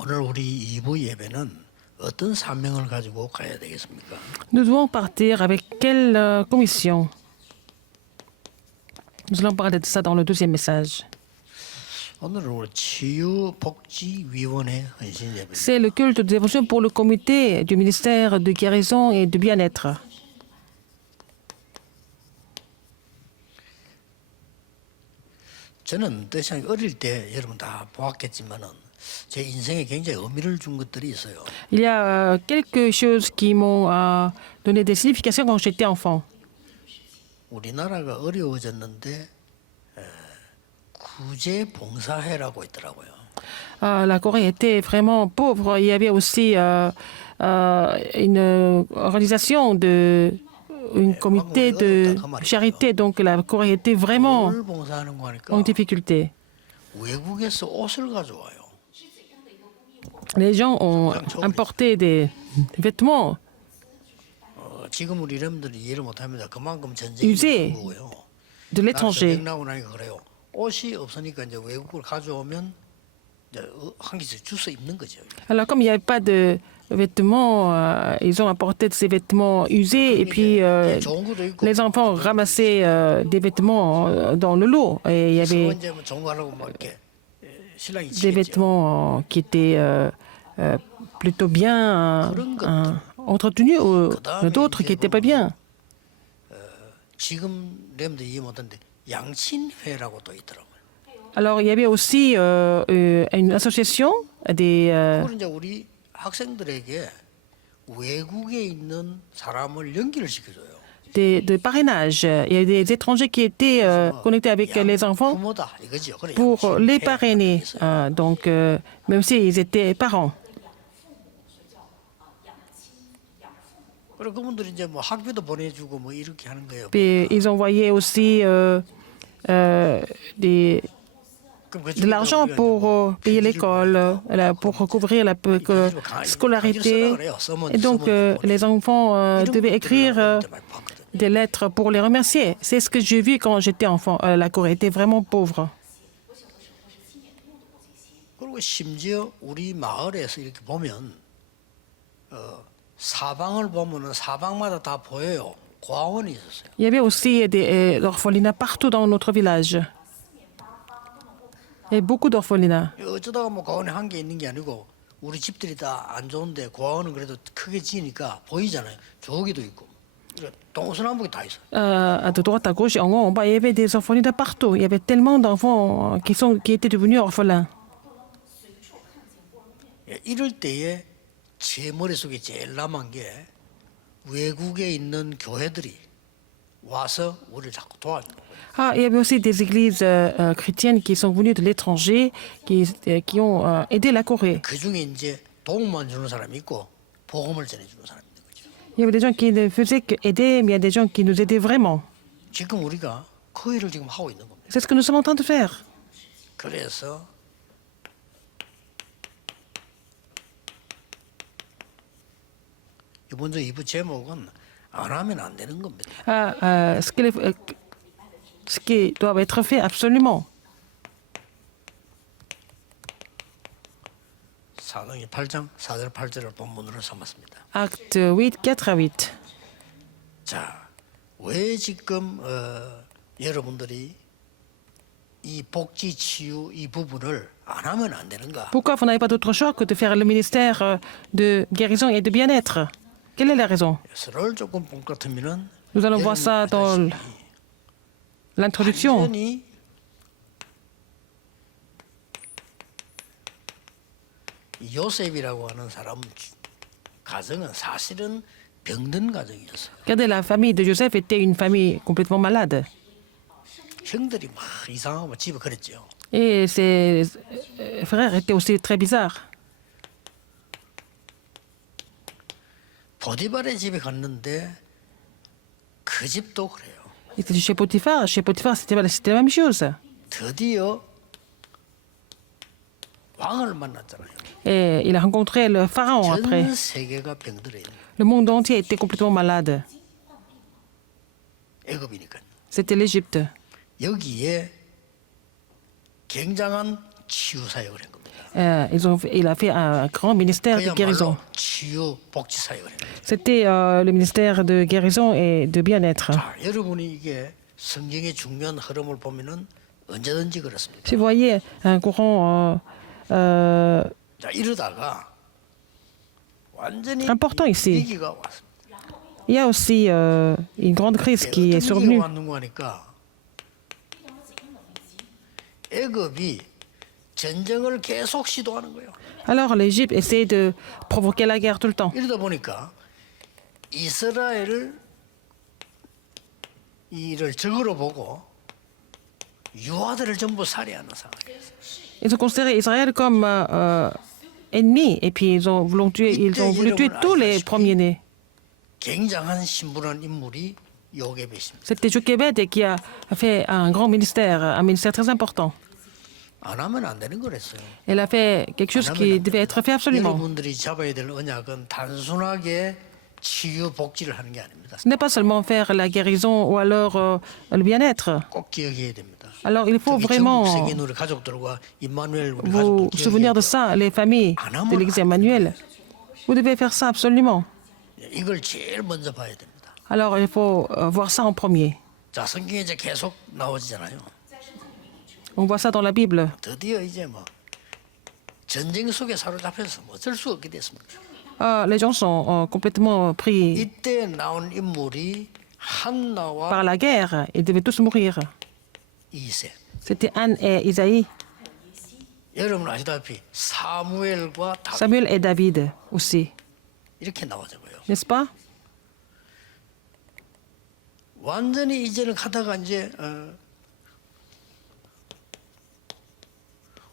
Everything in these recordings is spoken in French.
오늘 우리 2부 예배는 어떤 사명을 가지고 가야 되겠습니까? Nous devons partir avec quelle commission? Nous allons parler de ça dans le deuxième message. 오늘은 우리 치유복지위원회 헌신 예배. C'est le culte de dévotion pour le comité du ministère de guérison et de bien-être. 저는 뜻이 어릴 때 여러분 다 보았겠지만은 제 인생에 굉장히 의미를 준 것들이 있어요. Il y a quelque chose qui m'ont donné des significations quand j'étais enfant. 우리나라가 어려워졌는데 구제봉사회라고 있더라고요. La Corée était vraiment pauvre. Il y avait aussi une organisation une comité de charité. Donc la Corée était vraiment 뭘 봉사하는 거 하니까 en difficulté. 외국에서 옷을 가져와요. Les gens ont importé des vêtements 지금 우리 여러분들이 이해를 못합니다. 그만큼 전쟁이 usés 거고요. de l'étranger. 나고 나니까 그래요. 옷이 없으니까 이제 외국을 가져오면 이제 한 개씩 주워 입는 거죠. Alors comme il n'y avait pas de vêtements, ils ont apporté ces vêtements usés et puis 좋은 것도 있고 les enfants ramassaient des vêtements dans le lot. Et il y avait 이제 뭐 좋은 거 하려고 막 이렇게 신랑이 des 치겠죠. vêtements qui étaient plutôt bien entretenus, d'autres qui n'étaient pas bien. 지금 여러분들 이해 못하는데 양친회라고 또 있더라고요. Alors il y avait aussi une association des, 그걸 이제 우리 학생들에게 외국에 있는 사람을 연결을 시켜줘요. de parrainage. Il y a des étrangers qui étaient connectés avec les enfants 부모다 이거죠. 그래, pour les 양친회라고 parrainer. 있어요. Donc même s'ils étaient parents. 그리고 그분들이 이제 뭐 학비도 보내주고 뭐 이렇게 하는 거예요. Puis ils envoyaient aussi 그럼 그 de 중에 l'argent 우리가 pour 뭐 payer 편지를 l'école, pour recouvrir la scolarité. Et donc, les enfants devaient écrire des lettres pour les remercier. C'est ce que j'ai vu quand j'étais enfant. La Corée était vraiment pauvre. 그리고 심지어 우리 마을에서 이렇게 보면 사방을 보면은 사방마다 다 보여요. 고아원이 있었어요. Il y avait aussi des orphelinats partout dans notre village. Il y avait beaucoup d'orphelinats. 어쩌다가 뭐 고아원에 한 개 있는 게 아니고 우리 집들이 다 안 좋은데 고아원은 그래도 크게 지으니까 보이잖아요. 저기도 있고 동서남북이 다 있어요. De droite à gauche et en haut, en bas, il y avait des orphelinats partout. Il y avait tellement d'enfants qui étaient devenus orphelins. 이럴 때에 제 머릿속에 제일 남은 게 외국에 있는 교회들이 와서 우리를 자꾸 도와주는 거예요. Il y avait aussi des églises chrétiennes qui sont venues de l'étranger, qui ont aidé la Corée. 그 중에 이제 도움만 주는 사람이 있고 복음을 전해주는 사람이 있는 거죠. Il y avait des gens qui ne faisaient qu'aider, mais il y a des gens qui nous aidaient vraiment. 지금 우리가 그 일을 지금 하고 있는 겁니다. C'est ce que nous sommes en train de faire. 그래서 이번 주 2부 제목은 안 하면 안 되는 겁니다. Ce qui doit être fait absolument. 사도행전 8장 4절 8절을 본문으로 삼았습니다. Acte 8, 4 à 8. 자, 왜 지금 여러분들이 이 복지 치유 이 부분을 안 하면 안 되는가? Pourquoi vous n'avez pas d'autre choix que de faire le ministère de guérison et de bien-être? Quelle est la raison? 예서를 조금 본 것 같으면은 Nous allons voir ça dans l'introduction. 완전히 요셉이라고 하는 사람 가정은 사실은 병든 가정이었어요. Regardez, la famille de Joseph était une famille complètement malade. 형들이 막 이상하고 집에 그랬죠. Et ses frères étaient aussi très bizarres. 보디발의 집에 갔는데 그 집도 그래요. Il était chez Potiphar. Chez Potiphar, c'était la même chose. 드디어 왕을 만났잖아요. Et il a rencontré le pharaon après. 전 세계가 병들어 있는 Le monde entier était complètement malade. 애굽이니까. C'était l'Égypte. 여기에 굉장한 치유 사역을 한 겁니다. Il a fait un grand ministère de guérison. 그야말로 치유 복지 사역을 해요. C'était le ministère de guérison et de bien-être. 자, 여러분이 이게 성경의 중요한 흐름을 보면은 언제든지 그렇습니다. Si vous voyez un courant 자, 이러다가 완전히 important ici. 위기가 왔습니다. Il y a aussi une grande crise qui est 어떤 위기가 survenue. 왔는가 하니까 애굽이 전쟁을 계속 시도하는 거예요. Alors l'Égypte essaie de provoquer la guerre tout le temps. 이러다 보니까 이스라엘을 이를 적으로 보고 유아들을 전부 살해하는 상황이에요. Ils ont considéré Israël comme ennemi et puis ils ont voulu tuer tous les premiers-nés. 굉장한 신분한 인물이 요게벳입니다. C'était Jochebed qui a fait un grand ministère, un ministère très important. 안 하면 안 되는 거랬어요. Elle a fait quelque chose qui devait être fait absolument. 여러분들이 잡아야 될 언약은 단순하게 치유 복지를 하는 게 아닙니다. Ce n'est pas seulement faire la guérison ou alors le bien-être. 꼭 기억해야 됩니다. Alors il faut 특히 vraiment 전국 세계인 우리 가족들과 임마누엘 우리 vous 가족들 souvenir de 기억해야 ça, les familles de l'Église Emmanuel. Vous devez faire ça absolument. 돼요. 이걸 제일 먼저 봐야 됩니다. Alors il faut voir ça en premier. 자, 성경에 이제 계속 나오잖아요. On voit ça dans la Bible. 드디어 이제 뭐 전쟁 속에 사로잡혀서 뭐 어쩔 수 없게 됐습니다. Les gens sont complètement pris 이때 나온 인물이 한나와 par la guerre. Ils devaient tous mourir. 이세. C'était Anne et Isaïe, 여러분 아시다시피 사무엘과 다윗 Samuel et David aussi. 이렇게 나오자고요. N'est-ce pas? 완전히 이제는 가다가 이제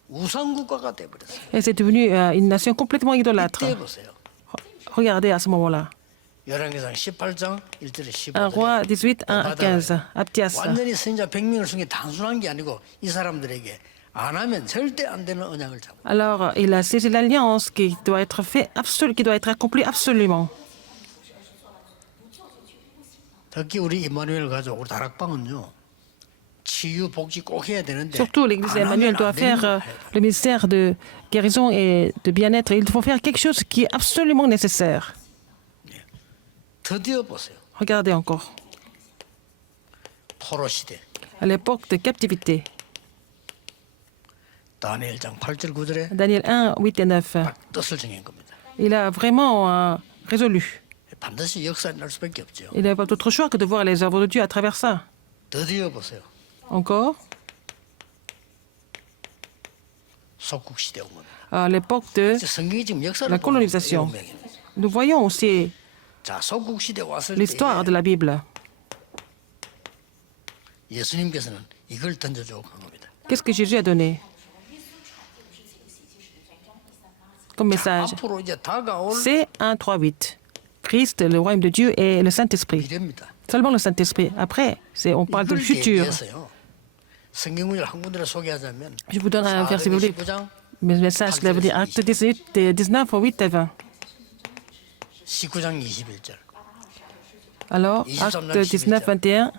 우상국가가 돼버렸어요. Et c'est devenu une nation complètement idolâtre. 이때 보세요. Regardez à ce moment-là. 열왕기상 18장 1절에 1 Roi 15절에 18, 1 à 15. Abdias. 완전히 선지자 100명을 중에 단순한 게 아니고 이 사람들에게 안 하면 절대 안 되는 언약을 잡고 Alors, il a saisi l'alliance qui doit être fait qui doit être accomplie absolument. 특히 우리 임마누엘 가족 우리 다락방은요 치유 복지 꼭 해야 되는데 Surtout, l'Église 안 하면 Emmanuel 안 doit 되는 faire 걸 해야 돼요. le ministère de guérison et de bien-être. Il faut faire quelque chose qui est absolument nécessaire. 드디어 보세요. Regardez encore. 포로 시대 À l'époque de captivité, 다니엘장 8절 9절에 Daniel 1, 8 et 9, 뜻을 정한 겁니다. il a vraiment résolu. 반드시 역사에 날 수밖에 없죠. Il n'avait pas d'autre choix que de voir les œuvres de Dieu à travers ça. 드디어 보세요. Encore, 속국 시대 온 겁니다. à l'époque de 이제 성경이 지금 역사를 la colonisation. Nous voyons aussi 자, 속국 시대 왔을 l'histoire de 때 la Bible. 예수님께서는 이걸 던져주고 간 겁니다. Qu'est-ce que Jésus a donné comme message? 앞으로 이제 다가올 C'est 1, 3, 8. Christ, le royaume de Dieu et le Saint-Esprit. 미래입니다. Seulement le Saint-Esprit. Après, on parle du 이걸 futur. 얘기해서요. 성경 문제를 한 군데로 소개하자면 Je vous donne un verset biblique. 19장 Mes messages, cela veut dire Acte 18, 19 au 8 et 20. 19장 21절. Alors, Acte 19, 21,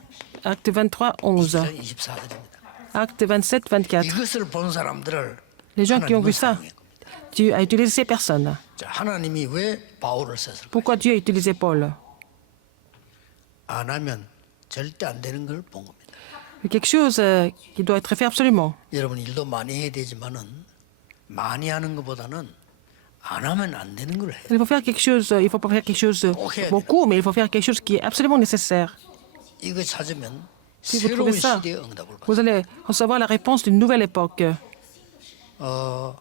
Acte 23, 11, 20장 24절입니다. Acte 27, 24. 이것을 본 사람들을 Les gens qui ont vu 하나님은 ça, 사용한 겁니다. Dieu a utilisé ces personnes. 자, 하나님이 왜 바울을 썼을까? Pourquoi Dieu a utilisé Paul? 안 하면 절대 안 되는 걸 본 겁니다. Quelque chose qui doit être fait absolument. 여러분 일도 많이 해야 되지만은 많이 하는 것보다는 안 하면 안 되는 걸 해요. Il faut faire quelque chose, il faut pas faire quelque chose beaucoup, mais il faut faire quelque chose qui est absolument nécessaire. 이거 찾으면 Si vous 새로운 trouvez ça, 시대의 응답을 받아요. vous allez recevoir la réponse d'une nouvelle époque.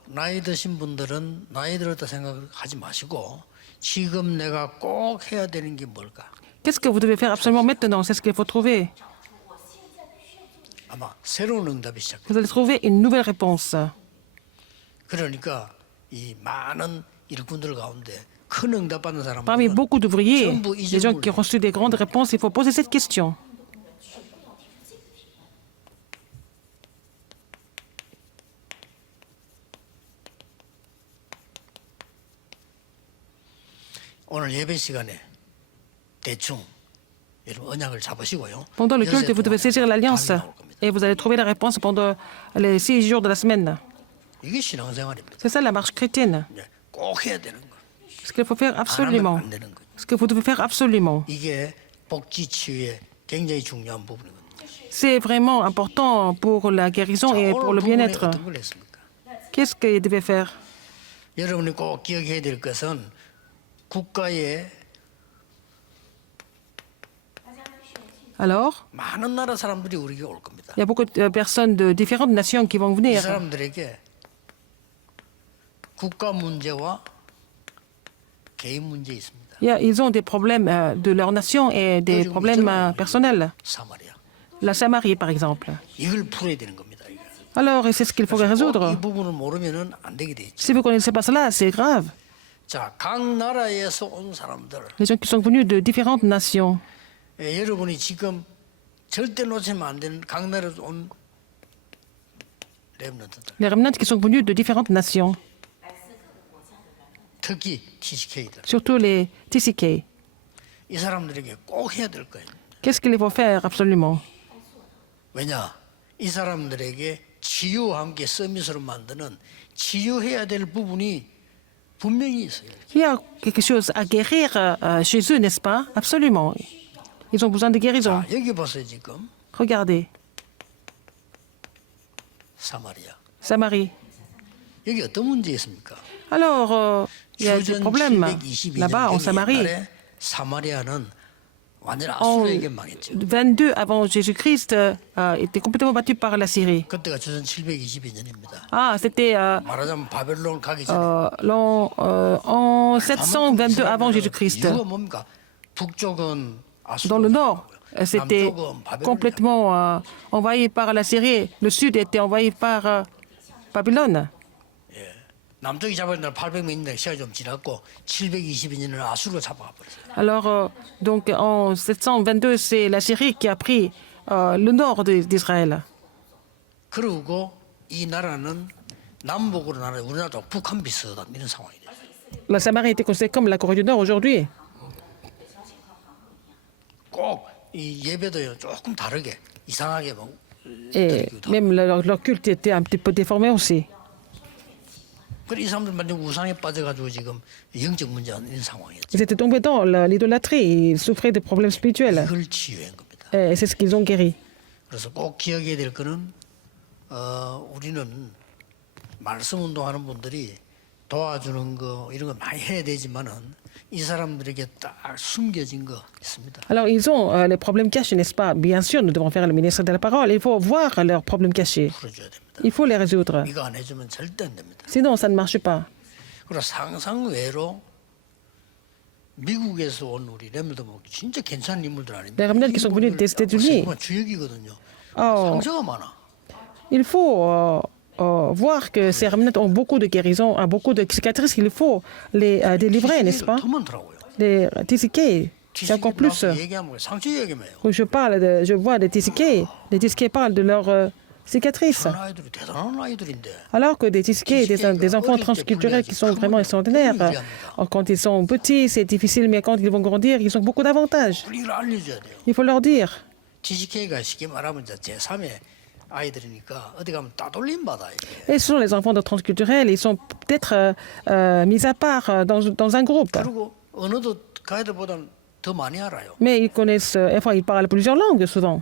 나이 드신 분들은 나이 들었다 생각하지 마시고 지금 내가 꼭 해야 되는 게 뭘까? Qu'est-ce que vous devez faire absolument maintenant? C'est ce qu'il faut trouver. 아마 새로운 응답이 시작. Vous allez trouver une nouvelle réponse. 그러니까 이 많은 일꾼들 가운데 큰 응답 받는 Parmi 사람들은 beaucoup d'ouvriers, les gens qui ont reçu des grandes réponses, il faut poser cette question. 오늘 예배 시간에 대충 여러분 언약을 잡으시고요. Pendant le culte, vous devez saisir l'alliance 답이 나올 겁니다. et vous allez trouver la réponse pendant les 6 jours de la semaine. 이게 신앙생활입니다. C'est ça la marche chrétienne. 예, 꼭 해야 되는 거. Ce qu'il faut faire 안 하면 absolument. 안 되는 거죠. Ce que vous devez faire absolument. 이게 복지 치유의 굉장히 중요한 부분이거든요. C'est vraiment important pour la guérison 자, et pour 오늘 le 부분에 bien-être. 어떤 걸 했습니까? Qu'est-ce qu'il devait faire? 여러분이 꼭 기억해야 될 것은 국가에 Alors, 많은 나라 사람들이 우리에게 올 겁니다. il y a beaucoup de personnes de différentes nations qui vont 이 venir. 사람들에게 국가 문제와 개인 문제 있습니다. Ils ont des problèmes de leur nation et des problèmes personnels. 사마리아. La Samarie, par exemple. 이걸 풀어야 되는 겁니다. 이게. Alors, c'est ce qu'il faut 꼭 résoudre. 이 부분을 모르면은 안 되게 돼 있죠. Si vous ne connaissez pas cela, c'est grave. 자, 각 나라에서 온 사람들, Les gens qui sont venus de différentes nations. 예, 여러분이 지금 절대 놓치면 안 되는 각 나라에서 온 렘넌트들, Les remnants qui sont venus de différentes nations. 특히 TCK들, Surtout les TCK. 이 사람들에게 꼭 해야 될 거예요. Qu'est-ce qu'il faut faire absolument? 왜냐? 이 사람들에게 치유와 함께 서밋으로 만드는 치유해야 될 부분이 분명히 있어요. Il y a quelque chose à guérir chez eux, n'est-ce pas? Absolument. Ils ont besoin de guérison. 자, 여기 보세요 지금 Regardez, 사마리아. Samarie. 여기 어떤 문제 있습니까? Alors, il y a des 주전 problèmes là-bas en 722년 Samarie. 옛날에 사마리아는 완전 En 아수르에게 망했죠. 22 avant Jésus-Christ, était complètement battu par la Syrie. 그때가 주전 722년입니다. Ah, c'était 말하자면 바벨론 가기 전에 en 722 avant Jésus-Christ. 이유가 뭡니까? 북쪽은 Dans le nord, 아수르, c'était 남쪽은 바벨론이야. complètement envahi par la Syrie. Le sud était envahi par Babylone. 남쪽이 잡아야 날 800년대 시간이 좀 지났고 722년을 아수르가 잡아가 버렸어요. Alors, donc en 722, c'est la Syrie qui a pris le nord d'Israël. 그리고 이 나라는 남북으로 나라 우리나라도 북한 비슷한 이런 상황이 돼요. La Samarie était considérée comme la Corée du Nord aujourd'hui. 꼭 이 예배도요 조금 다르게 이상하게 막 Et même leur culte était un petit peu déformé aussi. 그래 이 사람들 완전 우상에 빠져가지고 지금 영적 문제가 이런 상황이었죠. Ils étaient tombés dans l'idolâtrie, ils souffraient de problèmes spirituels. 이걸 치유한 겁니다. Et c'est ce qu'ils ont guéri. 그래서 꼭 기억해야 될 거는 우리는 말씀 운동하는 분들이 도와주는 거 이런 거 많이 해야 되지만은 이 사람들에게 딱 숨겨진 거 있습니다. Alors, ils ont les problèmes cachés, n'est-ce pas? Bien sûr, nous devons faire le ministère de la parole. Il faut voir leurs problèmes cachés. 풀어줘야 됩니다. Il faut les résoudre. 이거 안 해주면 절대 안 됩니다. Sinon, ça ne marche pas. 그리고 상상 외로 미국에서 온 우리 렘들 뭐 진짜 괜찮은 인물들 아닙니까? Les remnants qui sont venus des États-Unis. 주역이거든요. Oh. 상처가 많아. Il faut voir que ces remnants ont beaucoup de guérisons, beaucoup de cicatrices. Il faut les délivrer, n'est-ce pas? 더 많더라고요. Les TCK, c'est encore plus. 얘기하면 상처 얘기만 해요. Quand je vois des TCK. Les TCK parlent de leurs cicatrices. 그런 아이들이 대단한 아이들인데 Alors que des TCK, des enfants transculturels qui sont vraiment extraordinaires, quand ils sont petits, c'est difficile, mais quand ils vont grandir, ils ont beaucoup d'avantages. 우리를 알려줘야 돼요. Il faut leur dire. TCK가 쉽게 말하면 이제 제3의 아이들이니까 어디 가면 따돌림 받아. Et ce sont les enfants de transculturels, ils sont peut-être mis à part dans un groupe. 그리고 언어도 그 아이들보다는 더 많이 알아요. Mais ils connaissent, enfin, ils parlent plusieurs langues souvent.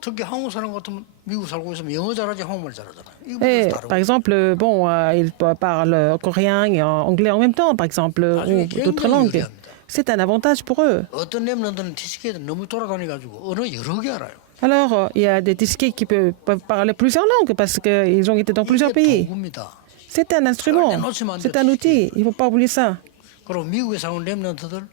특히 한국 사람 같으면 미국 살고 있으면 영어 잘하지 한국말 잘하잖아요. 이거 Et, 다르고. par exemple, bon, ils parlent coréen et anglais en même temps, par exemple, ou d'autres langues. C'est un avantage pour eux. 어떤 렘넌트는 TCK들 너무 돌아다니가지고 언어 여러 개 알아요. Alors, il y a des TCK qui peuvent parler plusieurs langues parce qu'ils ont été dans plusieurs pays. 도구입니다. C'est un instrument, c'est un outil, il ne faut pas oublier ça. 그리고 미국에 사는 렘넌트들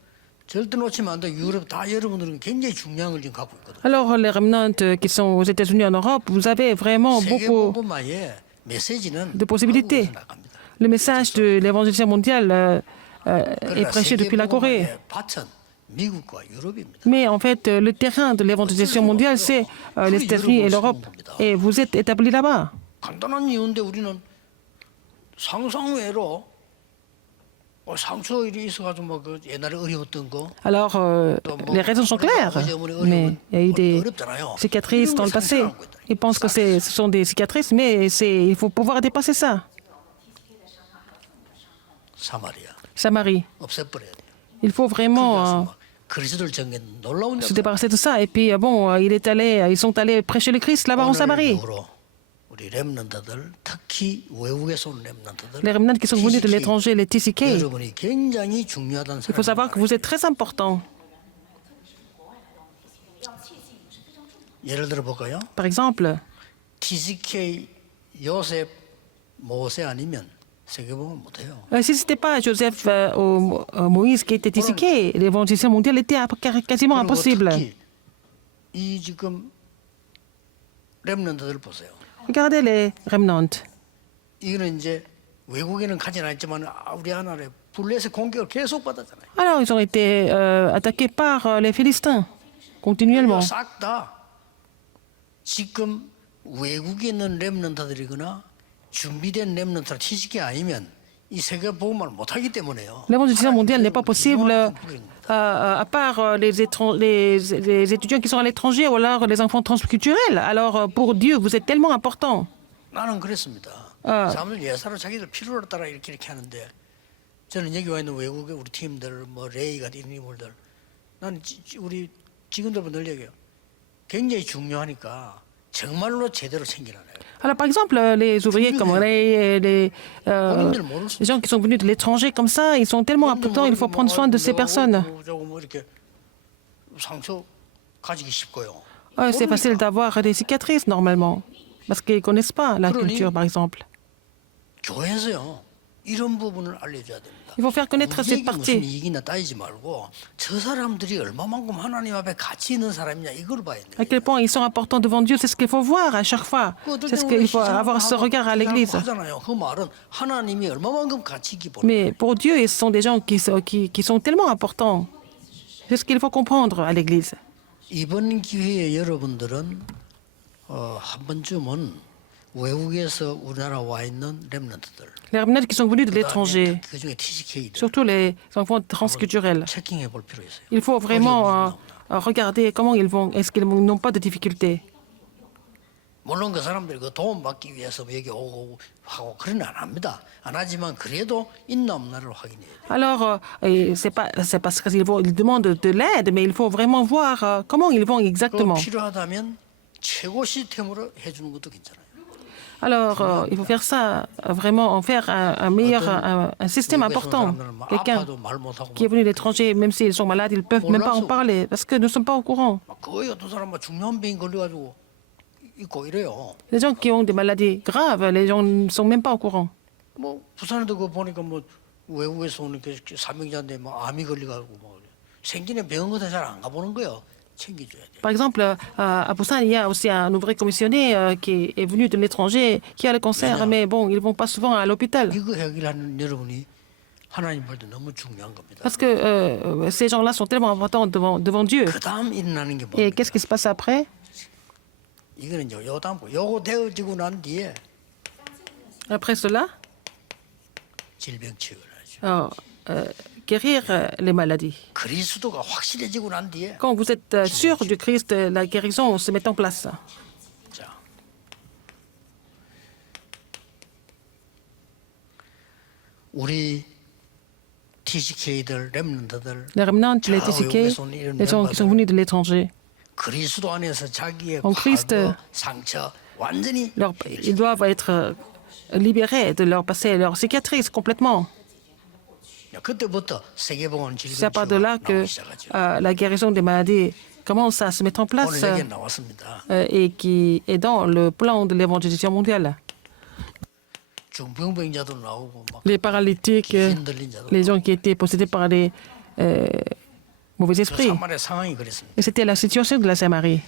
절대 놓치면 안 돼. 유럽 다 여러분들은 굉장히 중요한 걸 지금 갖고 있거든. Alors, les remnants qui sont aux États-Unis, en Europe, vous avez vraiment beaucoup 세계복음화의 메시지는 de possibilités. 한국에서 나갑니다. Le message de l'évangélisation mondiale est prêché depuis la Corée. 세계복음화의 밭은 미국과 유럽입니다. Mais en fait, le terrain de l'évangélisation mondiale, c'est les États-Unis et l'Europe. Et vous êtes établis là-bas. 간단한 이유인데 우리는 상상외로 상처 일이 있어가지고 뭐 그 옛날에 어려웠던 거. Alors, les raisons sont claires, mais il y a eu des cicatrices dans le passé. Ils pensent que ce sont des cicatrices, mais il faut pouvoir dépasser ça. Samarie. 없애버려야 돼요. Il faut vraiment 막 그리스도를 전개 놀라운 se débarrasser de ça. Et puis, bon, ils sont allés prêcher le Christ là-bas en Samarie. 이후로 우리 렘넌트들 특히 외국에서 온 렘넌트들 Les remnants qui sont venus de l'étranger, les TCK, 여러분이 굉장히 중요하다는 il faut savoir que vous êtes très important. 예를 들어 볼까요? Par exemple, TCK 요셉 모세 아니면 세계복음 못해요. si ce n'était pas Joseph ou Moïse qui était TCK, l'évangélisation mondiale était quasiment 그리고 impossible. 특히 이 지금 렘넌트들 보세요. Regardez les remnants. 이거는 이제 외국에는 가진 않았지만 우리 하나의 블레셋 공격을 계속 받았잖아요. Alors, ils ont été attaqués par les Philistins continuellement. 싹 다 지금 외국에 있는 렘넌트들이거나 준비된 렘넌트라 TCK 아니면 이 세계 복음을 못하기 때문에요. L'évangélisation mondiale n'est pas possible à part les étudiants qui sont à l'étranger ou alors les enfants transculturels. Alors, pour Dieu, vous êtes tellement important. 나는 그랬습니다. 사람들 예사로 자기들 필요를 따라 이렇게 하는데 저는 여기 와 있는 외국의 우리 팀들 뭐 레이가 이런 인물들 나는 우리 직원들분 늘 얘기해요. 굉장히 중요하니까 정말로 제대로 챙기라는 거예요. Alors, par exemple, les ouvriers comme les gens qui sont venus de l'étranger comme ça, ils sont tellement importants, il faut prendre soin de ces personnes. 상처 가지기 쉽고요. C'est facile d'avoir des cicatrices normalement, parce qu'ils ne connaissent pas la culture, par exemple. 교회에서요 이런 부분을 알려줘야 됩니다. Il faut faire connaître cette 무슨 partie. 이익이나 따지지 말고 저 사람들이 얼마만큼 하나님 앞에 가치 있는 사람이냐 이걸 봐야 돼요. À quel point ils sont importants devant Dieu, c'est ce qu'il faut voir à chaque fois. C'est ce qu'il faut avoir ce regard à l'Église. 하잖아요. 그 말은 하나님이 얼마만큼 가치 있게 보는. Mais pour Dieu, ce sont des gens qui sont tellement importants. C'est ce qu'il faut comprendre à l'Église. 이번 기회에 여러분들은 한 번쯤은 외국에서 우리나라 와 있는 렘넌트들 Les remnants qui sont venus de l'étranger, 그중에 TCK들 surtout les enfants transculturels, 체킹해 볼 필요 있어요. il faut vraiment regarder comment ils vont, est-ce qu'ils n'ont pas de difficultés. 물론 그 사람들이 그 도움 받기 위해서 여기 오고 하고 그런 안 합니다. 안 하지만 그래도 있나 없나를 확인해야 돼요. Alors, c'est parce qu'ils demandent de l'aide, mais il faut vraiment voir comment ils vont exactement. 필요하다면 최고 시스템으로 해주는 것도 괜찮아요. Alors, il faut faire ça, vraiment en faire un meilleur, un système important. Quelqu'un qui est venu de l'étranger, même s'ils sont malades, ils ne peuvent même pas en parler, parce que nous ne sommes pas au courant. 거의 어떤 사람은 중요한 병이 걸려가지고 있고 이래요. Les gens qui ont des maladies graves, les gens ne sont même pas au courant. 뭐 부산에도 그 보니까 뭐 외국에서 오는 그 사명자인데 뭐 암이 걸려가지고 뭐 생기는 병원 같은 잘 안 가보는 거예요. 챙겨줘야 돼. Par exemple, à Busan, il y a aussi un ouvrier commissionné qui est venu de l'étranger, qui a le cancer, mais bon, ils ne vont pas souvent à l'hôpital. 이거 해결하는 여러분이 하나님 볼 때 너무 중요한 겁니다. Parce que ces gens-là sont tellement importants devant Dieu. 그다음 일어나는 게 Et 뭡니까? qu'est-ce qui se passe après? 이거는 요 다음 거. 요거 되어지고 난 뒤에 Après cela, 질병 치유를 하죠. guérir les maladies. 그리스도가 확실해지고 난 뒤에 Quand vous êtes sûr du Christ, la guérison se met en place. 자. 우리 TCK들, 렘넌트들 Les remnants, les TCK, les gens qui sont venus de l'étranger, 그리스도 안에서 자기의 En Christ, 과거, 상처 완전히 ils doivent être libérés de leur passé, leurs cicatrices complètement. 그때부터 세계복음 C'est à part de 질병 là 치유가 que 나오기 시작하죠. la guérison des maladies commence à se mettre en place 오늘 여기 나왔습니다. et qui est dans le plan de l'évangélisation mondiale. 중병병자도 나오고 막 Les paralytiques, 흔들린 자도 les gens qui étaient possédés par des mauvais 그 esprits. 사마리아 상황이 그랬습니다. Et c'était la situation de la Samarie.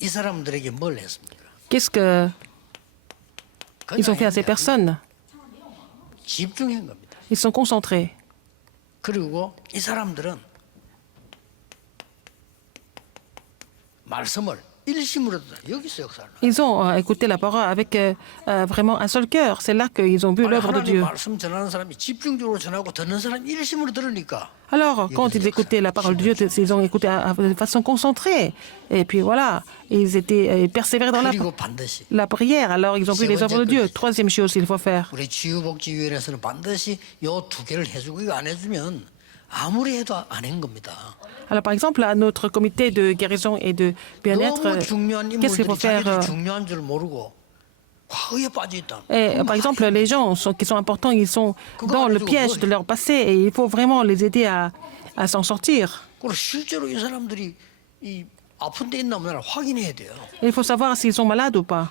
이 사람들에게 뭘 했습니까? Qu'est-ce qu'ils ont fait à ces personnes? 집중한 겁니다. Ils sont concentrés. 그리고 이 사람들은 말씀을 일심으로 듣다. 여기서 역사를. Ils ont écouté la parole avec vraiment un seul cœur. C'est là qu'ils ont vu 아니, l'œuvre de 하나님 Dieu. 말씀 전하는 사람이 집중적으로 전하고 듣는 사람이 일심으로 들으니까 Alors, quand ils écoutaient la parole de Dieu, ils ont écouté de façon concentrée. Et puis voilà, ils étaient persévérés dans 그리고 반드시 la prière. Alors, ils ont vu les œuvres de Dieu. Troisième chose qu'il faut faire. 우리 치유복지위원회에서는 반드시 요 두 개를 해주고 이거 안 해주면 아무리 해도 안 한 겁니다. Alors, par exemple, à notre comité de guérison et de bien-être, 너무 중요한 qu'est-ce qu'il faut 인물들이 faire 자기들이 중요한 줄 모르고 화의에 빠져 있다. Par exemple, les gens qui sont importants, ils sont dans le piège de leur passé et il faut vraiment les aider à s'en sortir. 그리고 실제로 이 사람들이 이 아픈 데 있나 없나 확인해야 돼요. Il faut savoir s'ils sont malades ou pas.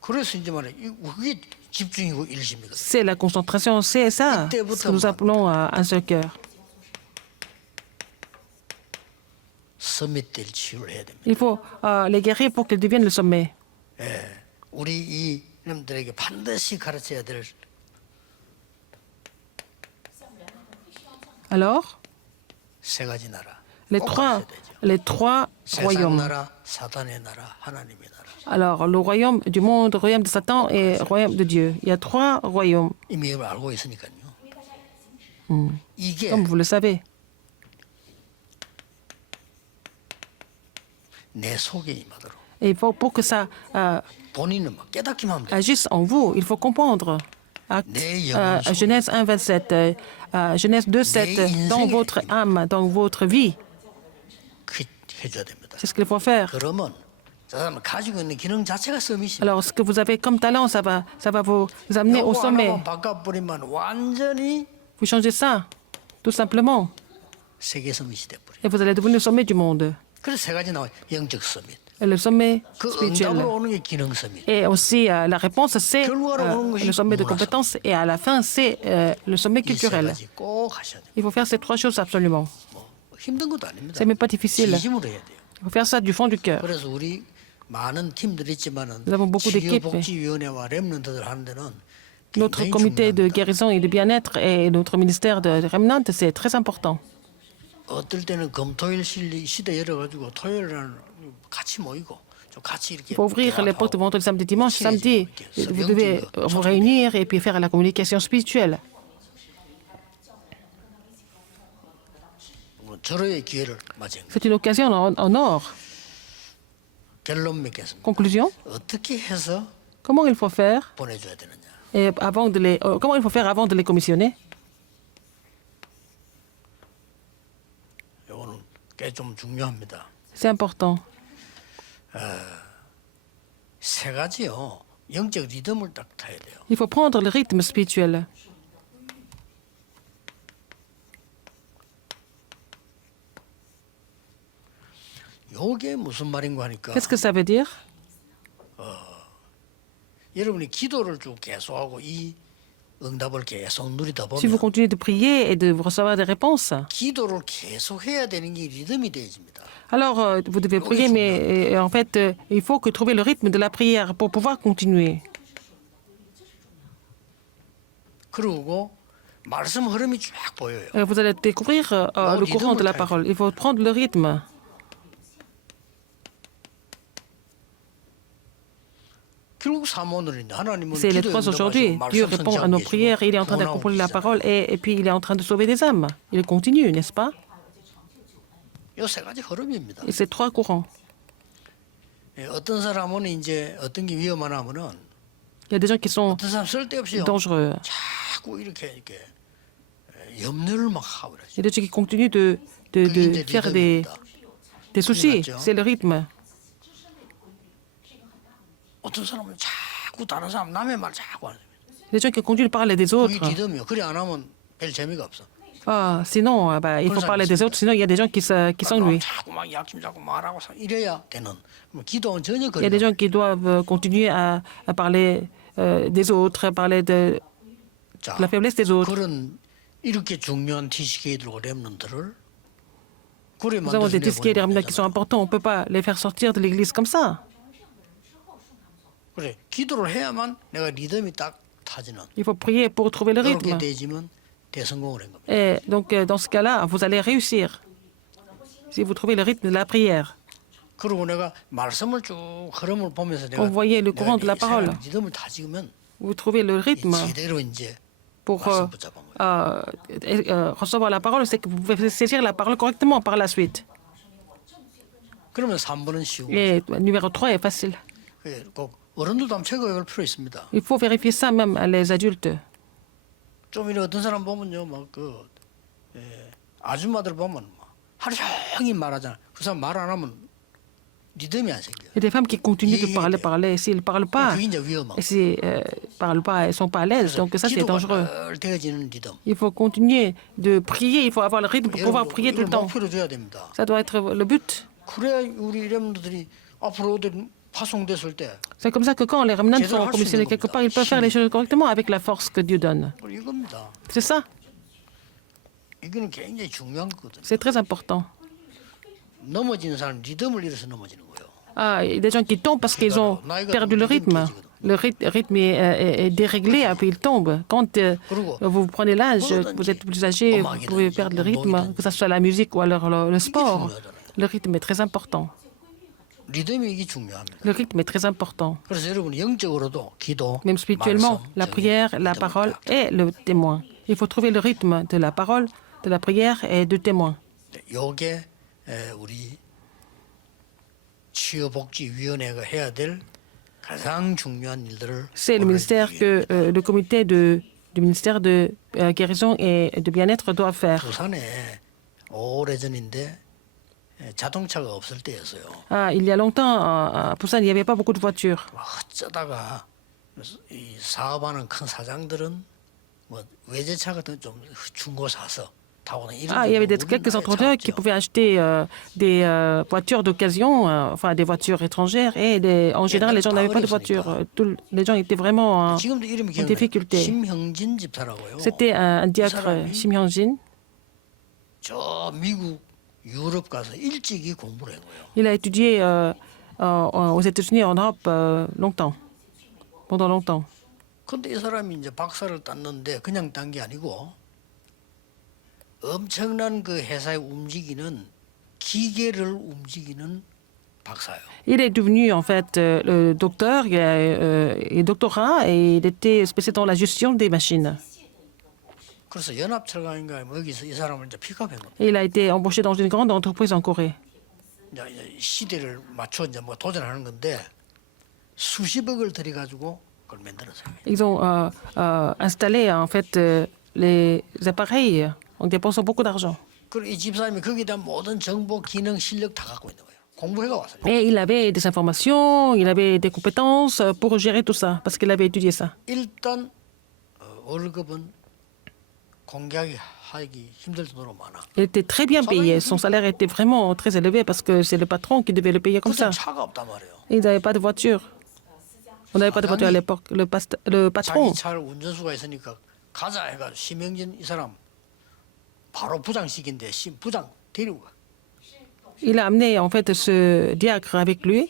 그래서 이제 말해 그게 집중이고 일심이거든. C'est la concentration, c'est ça, ce que nous appelons un seul cœur. 서밋될 치유를 해야 됩니다. Il faut les guérir pour qu'ils deviennent le sommet. 우리 이 이놈들에게 반드시 가르쳐야 될 Alors, 세 가지 나라. les 꼭 trois, 가르쳐야 되죠. les trois 세상 royaumes. 나라, 사단의 나라, 하나님의 나라. Alors, le royaume du monde, le royaume de Satan et le royaume de Dieu. Il y a trois royaumes, 이미 이걸 알고 있으니까요. 이게 comme vous le savez. 내 속에 임하도록 Et il faut, pour que ça 본인은 막 깨닫기만 하면 돼. agisse en vous, il faut comprendre. Genèse 1, 27, Genèse 2, 7, dans votre âme, dans votre vie. 그 해줘야 됩니다. C'est ce qu'il faut faire. 그러면 저 사람은 가지고 있는 기능 자체가 서밋이에요. Alors, ce que vous avez comme talent, ça va vous amener au 요거 sommet. 하나만 바꿔버리면 완전히 Vous changez ça, tout simplement. 세계 서밋이 돼버려. Et vous allez devenir le sommet du monde. 그래서 세 가지 나와요. 영적 서밋. Et le sommet 그 spirituel. 응답으로 오는 게 기능 서밋. Et aussi, la réponse, c'est le sommet de compétences. Et à la fin, c'est le sommet 이 세 culturel. 가지 꼭 하셔야 돼요. Il faut faire ces trois choses absolument. 뭐 힘든 것도 아닙니다. C'est même pas difficile. 진심으로 해야 돼요. Il faut faire ça du fond du cœur. 그래서 우리 많은 팀들이 있지만은 Nous avons beaucoup d'équipes. 치유복지위원회와 렘넌트들 하는 데는 Notre 굉장히 comité de 중요합니다. guérison et de bien-être et notre ministère de Remnant, c'est très important. 어떨 때는 금토일 시대 열어가지고 토요일날 같이 모이고 좀 같이 이렇게 Il faut ouvrir les portes de vendredi, samedi, dimanche. Samedi, 친해지고 vous devez vous réunir et puis faire la communication spirituelle. 절호의 기회를 맞은 거예요. C'est une occasion en or. 결론 맺겠습니다. Conclusion, 어떻게 해서 comment il faut faire 보내줘야 되느냐? et comment il faut faire avant de les commissionner? 이거는 꽤 좀 중요합니다. C'est important. 세 가지요. 영적 리듬을 딱 타야 돼요. Il faut prendre le rythme spirituel. 이게 무슨 말인가 하니까 Qu'est-ce que ça veut dire? 여러분이 기도를 쭉 계속하고 이 응답을 계속 누리다 Si vous 보면 continuez de prier et de recevoir des réponses, 기도를 계속해야 되는 게 리듬이 되어집니다. alors vous devez prier, mais en fait, il faut que trouver le rythme de la prière pour pouvoir continuer. 그리고 말씀 흐름이 쫙 보여요. Vous allez découvrir le courant de la parole. Il faut prendre le rythme. 결국 사모늘인데 하나님은 C'est les 기도에 trois aujourd'hui. 응답하시고 Dieu 말씀 répond à 선지하고 nos prières, 계시고 il est en train 구원하고 d'accomplir la 계시잖아요. parole et puis il est en train de sauver des âmes. Il continue, n'est-ce pas? 이 세 가지 흐름입니다. Et ces trois courants. 어떤 사람은 이제 어떤 게 위험하냐면은 Il y a des gens qui sont 어떤 사람 쓸데없이 dangereux. 자꾸 이렇게 염려를 막 하고 그러지. Il y a des gens qui continuent de 그게 이제 faire des 리듬입니다. soucis. 맞죠? C'est le rythme. 어떤 사람은 자꾸 다른 사람 남의 말 자꾸 하는 거예요. Les gens qui continuent de parler des 그게 autres. 리듬이요. 그래 안 하면 별 재미가 없어. Ah, sinon, il faut parler des autres, sinon il y a des gens qui s'ennuient. 자꾸 막 약점 자꾸 말하고 이래야 되는. 기도는 전혀 Il y a des 그래. gens qui doivent continuer à parler des autres, à parler de 자, la faiblesse des autres. 그런 이렇게 중요한 TCK들과 렘넌트를 그래 Nous avons des disquets et des remnants qui sont 만들어내야 importants. On ne peut pas les faire sortir de l'église comme ça. 그래 기도를 해야만 내가 리듬이 딱 타지는. Il faut prier pour trouver le 그렇게 rythme. 되지면 대성공을 한 겁니다. Et donc, dans ce cas-là, vous allez réussir. Si vous trouvez le rythme de la prière. 그리고 내가 말씀을 쭉 흐름을 보면서 내가 On voyait le courant de la 이 parole. 사람 리듬을 다 찍으면 Vous trouvez le rythme 제대로 이제 pour 말씀 붙잡은 거예요. recevoir la parole, c'est que vous pouvez saisir la parole correctement par la suite. 그러면 3번은 쉬운 Et numéro 3 est facile. 거예요. 꼭 어른들도 한번 체크해볼 필요 있습니다. Il faut vérifier ça même à les adultes. 좀 이런 어떤 사람 보면요, 아줌마들 보면 하루 종일 말하잖아. 그 사람 말 안 하면 리듬이 안 생겨요. Il y a des femmes qui continuent de parler. S'ils ne parlent pas, 그게 이제 위험하고. et s'ils parlent pas, elles ne sont pas à l'aise. Donc ça, c'est 기도가 dangereux. 늘 되어지는 리듬. Il faut continuer de prier. Il faut avoir le rythme pour pouvoir 여러분, prier tout le 이걸 temps. 목표로 줘야 됩니다. Ça doit être le but. 그래야 우리 렘들이 앞으로 어디 파송됐을 때 C'est comme ça que quand les remnants sont commissionnés quelque part, ils peuvent faire les choses correctement avec la force que Dieu donne. 이겁니다. C'est ça. 이거는 굉장히 중요한 거거든요. C'est très important. 넘어지는 사람 리듬을 잃어서 넘어지는 거예요. Ah, il y a des gens qui tombent parce qu'ils ont perdu le rythme. Le rythme est déréglé et puis ils tombent. Quand vous prenez l'âge, vous êtes plus âgé, vous pouvez perdre le rythme, que ce soit la musique ou alors le sport. Le rythme est très important. 리듬이 이게 중요합니다. Le rythme est très important. 그래서 여러분 영적으로도 기도, Même spirituellement, 말씀, la 정의, prière, la 리듬을 parole 다 et le témoin. Il faut trouver le rythme de la parole, de la prière et du témoin. 요게 우리 취업복지위원회가 해야 될 가장 중요한 일들을 C'est le ministère que le comité du ministère de guérison et de bien-être doit faire. 부산에 오래전인데 자동차가 없을 때였어요. Ah, il y a longtemps, à Busan, il n'y avait pas beaucoup de voitures. 어쩌다가 이 사업하는 큰 사장들은 뭐 외제차 같은 좀 중고 사서 타고 다니는. Ah, il y avait quelques entrepreneurs qui pouvaient acheter des voitures d'occasion, enfin des voitures étrangères, et en général, les gens n'avaient pas de voiture. Les gens étaient vraiment 지금도 이름이 en 기억나요. difficulté. 심형진 집사라고요. C'était un diacre, Shim Hyung-jin. 저 미국, 유럽 가서 일찍이 공부를 한 거예요. Il a étudié aux États-Unis et en Europe longtemps, pendant longtemps. 근데 이 사람이 이제 박사를 땄는데 그냥 딴 게 아니고 엄청난 그 회사에 움직이는 기계를 움직이는 박사예요. Il est devenu en fait le docteur, il a doctorat et il était spécialisé dans la gestion des machines. 그래서 연합철강인가 뭐 여기서 이 사람을 이제 픽업한 겁니다. Et il a été embauché dans une grande entreprise en Corée. 이제 시대를 맞춰 이제 뭐 도전하는 건데 수십억을 들여가지고 그걸 만들었어요. Ils ont installé en fait les appareils en dépensant beaucoup d'argent. 그리고 이 집사님이 거기에 대한 모든 정보, 기능, 실력 다 갖고 있는 거예요. 공부해가 왔어요. Et il avait des informations, il avait des compétences pour gérer tout ça, parce qu'il avait étudié ça. 일단 월급은 공개하기 힘들 정도로 많아. Il était très bien payé, son salaire était vraiment très élevé parce que c'est le patron qui devait le payer comme ça. 그때 차가 없단 말이에요. Et ils n'avaient pas de voiture. On n'avait pas de voiture à l'époque. Le patron, 자기 차를 운전수가 있으니까 가자 해가지고 심영진 이 사람 바로 부장식인데 부장 데리고 가. il a amené en fait ce diacre avec lui,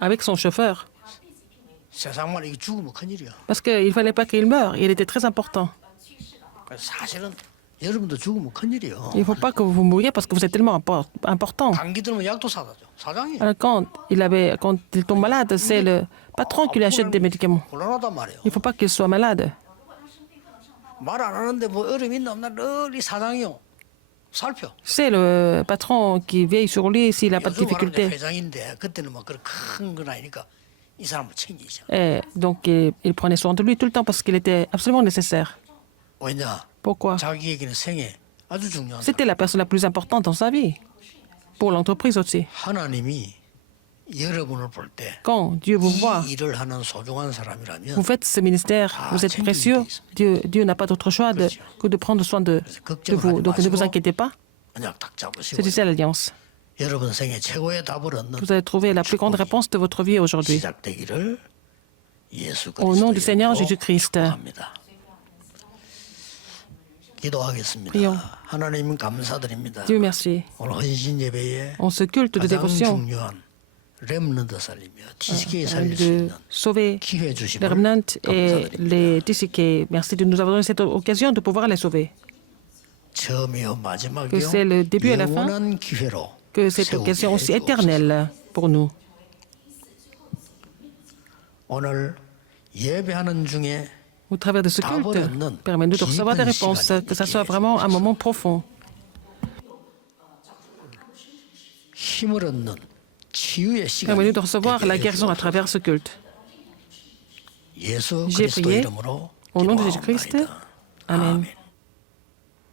avec son chauffeur, 세상만 이게 죽으면 큰일이야. parce qu'il ne fallait pas qu'il meure. Il était très important. 사실은 여러분도 죽으면 큰일이에요. Il ne faut pas que vous mouriez parce que vous êtes tellement important. 감기 들면 약도 사다 줘. 사장이. Alors, quand il tombe malade, c'est le patron qui lui achète des médicaments. 곤란하단 말이에요. Il ne faut pas qu'il soit malade. 말 안 하는데 뭐 어려움 있나 없나 늘 이 사장이요. 살펴. C'est le patron qui veille sur lui s'il n'a pas de 요즘 말하는 difficulté. 회장인데 그때는 막 그런 큰건 아니니까 이 사람을 챙기죠. Et donc, il prenait soin de lui tout le temps parce qu'il était absolument nécessaire. 왜냐? Pourquoi? 자기에게는 생애 아주 중요한. C'était la personne la plus importante dans sa vie. Pour l'entreprise aussi. 하나님이 여러분을 볼 때 Quand Dieu vous voit, 이 일을 하는 소중한 사람이라면 vous faites ce ministère, vous êtes précieux. Dieu n'a pas d'autre choix que de prendre soin de vous. Donc ne vous inquiétez pas. 언약 딱 잡으시고 Saisissez l'alliance. 여러분 생애 최고의 답을 얻는 Vous allez trouver la plus grande réponse de votre vie aujourd'hui. 시작되기를 예수 Au nom du Seigneur 그리스도의 Jésus-Christ. 이름으로 축복합니다. 기도하겠습니다. Prions. 하나님 감사드립니다. Dieu merci. 오늘 헌신 예배에 En ce culte de 가장 dévotion, 중요한 렘넌트 살리며 TCK 살릴 수 de 있는 sauver 기회 les 주심을 remnants et 감사드립니다. les TCK. Merci de nous avoir donné cette occasion de pouvoir les sauver. 처음이요 마지막이요. que c'est le début et la fin, 영원한 기회로 que cette 세우게 occasion aussi 해주옵소서. éternelle pour nous. 오늘 예배하는 중에 Au travers de ce culte, permet-nous de recevoir des réponses, que ça soit vraiment un moment profond. 힘을 얻는 치유의 시간이 Permet-nous de recevoir la 되게 guérison à 해주옵소서. travers ce culte. 예수 J'ai 그리스도 prié 이름으로 au nom de Jésus-Christ. 기도하옵나이다. Amen. 아멘.